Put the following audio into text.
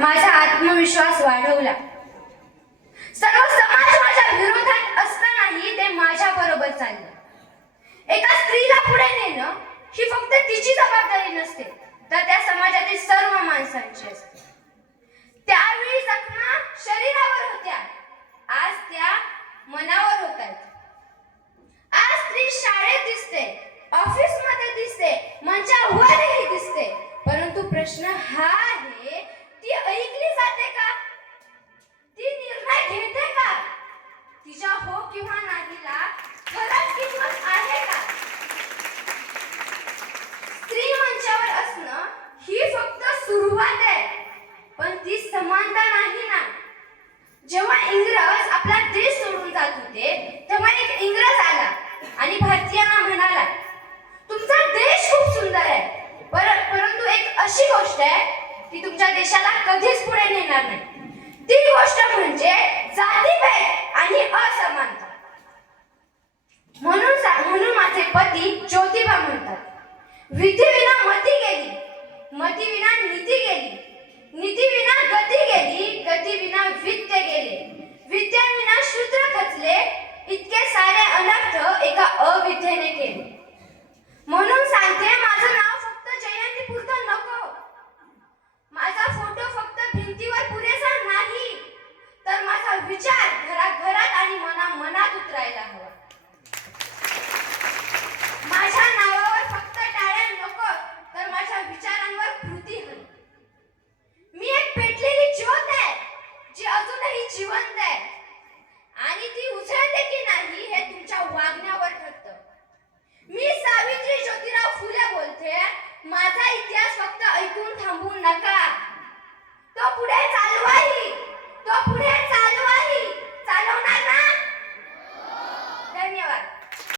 माझा आत्मविश्वास वाढवला. सर्व समाज माझ्या विरोधात असतानाही ते माझ्या बरोबर चालले. एका स्त्रीला पुढे नेणं ही फक्त तिची जबाबदारी नसते तर त्या समाजातील सर्व माणसांची असते. त्यावेळी जखमा शरीरावर होत्या. आज त्या मनावर होत आहेत. आज स्त्री शाळेत दिसते ऑफिसमध्ये दिसते मंचावरही दिसते. परंतु प्रश्न हा आहे ती ऐकली जाते का ती निर्णय घेते का तिच्या हो किंवा नाहीला खरंच किंमत आहे का स्त्री मंचावर असणं ही फक्त सुरुवात आहे पण ती समानता नाही ना जेव्हा इंग्रज आपला देश सोडून जात होते तेव्हा एक इंग्रज आला आणि भारतीयांना म्हणाला तुमचा देश खूप सुंदर आहे. पर- परंतु एक अशी गोष्ट आहे की तुमच्या देशाला कधीच पुढे नेणार नाही. ती गोष्ट म्हणजे जातीभेद आणि असमानता. म्हणून म्हणून माझे पती ज्योतिबा म्हणतात. विधी इतके सारे अनर्थ एका अविद्येने केले. म्हणून सांगते माझं नाव फक्त जयंती पुरतं नको. माझा फोटो फक्त भिंतीवर पुरेसा नाही. तर माझा विचार घरात घरात आणि मना मनात उतरायला हवा. माझ्या नावावर फक्त टाळ्या नको तर माझ्या विचारांवर कृती हवी. मी एक पेटलेली ज्योत आहे जी अजूनही जिवंत आहे. आणि ती उचलते की नाही हे तुमच्या वागण्या